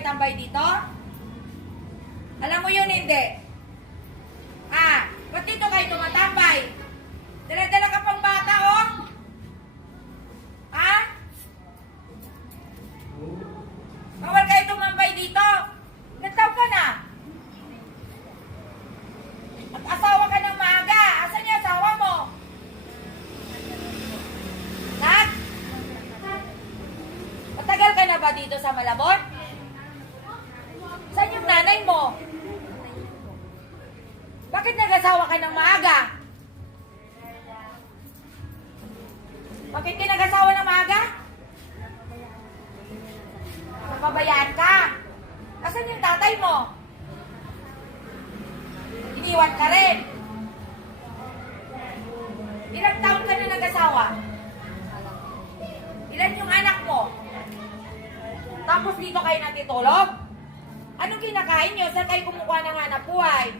tambay dito? Alam mo yun, hindi. Ba't dito kayo tumatambay? Dala-dala ka pang bata, oh? Bawal kayo tumambay dito. Nagtaw ka na. At asawa ka ng maaga. Asan yung asawa mo? Matagal ka na ba dito sa Malabon? Saan yung nanay mo? Bakit nag-asawa ka ng maaga? Bakit ka nag-asawa ng maaga? Napabayaan ka. Asan yung tatay mo? Iniwan ka rin. Ilang taon ka na nag-asawa? Ilan yung anak mo? Tapos dito kayo natitulog? Anong kinakain nyo? Saan kayo kumukuha ng hanap buhay?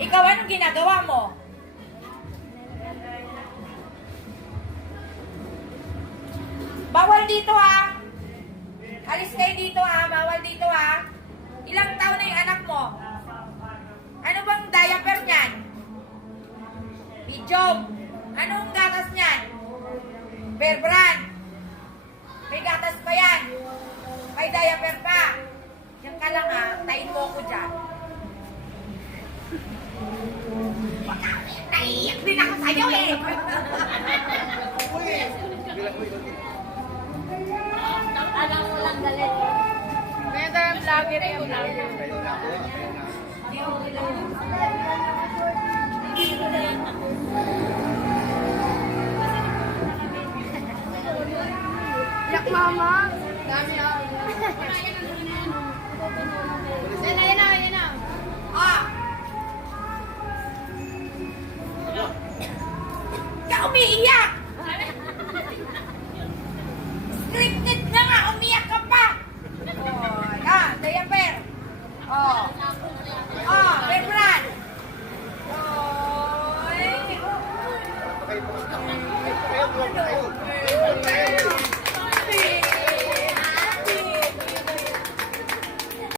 Ikaw, anong ginagawa mo? Bawal dito, ha? Alis kayo dito, ha? Bawal dito, ha? Ilang taon na yung anak mo? Ano bang diaper niyan? Medium. Anong gatas niyan? Bear Brand. May gatas pa yan. May diaper pa. Yan ka lang, ha? Tain mo ko dyan. Naiiyak din ako sa'yo, eh. Alam mo lang galit. May darang vlogger yung vlogger. Yak mama. Dami ako. Yan na. Ka umiiyak!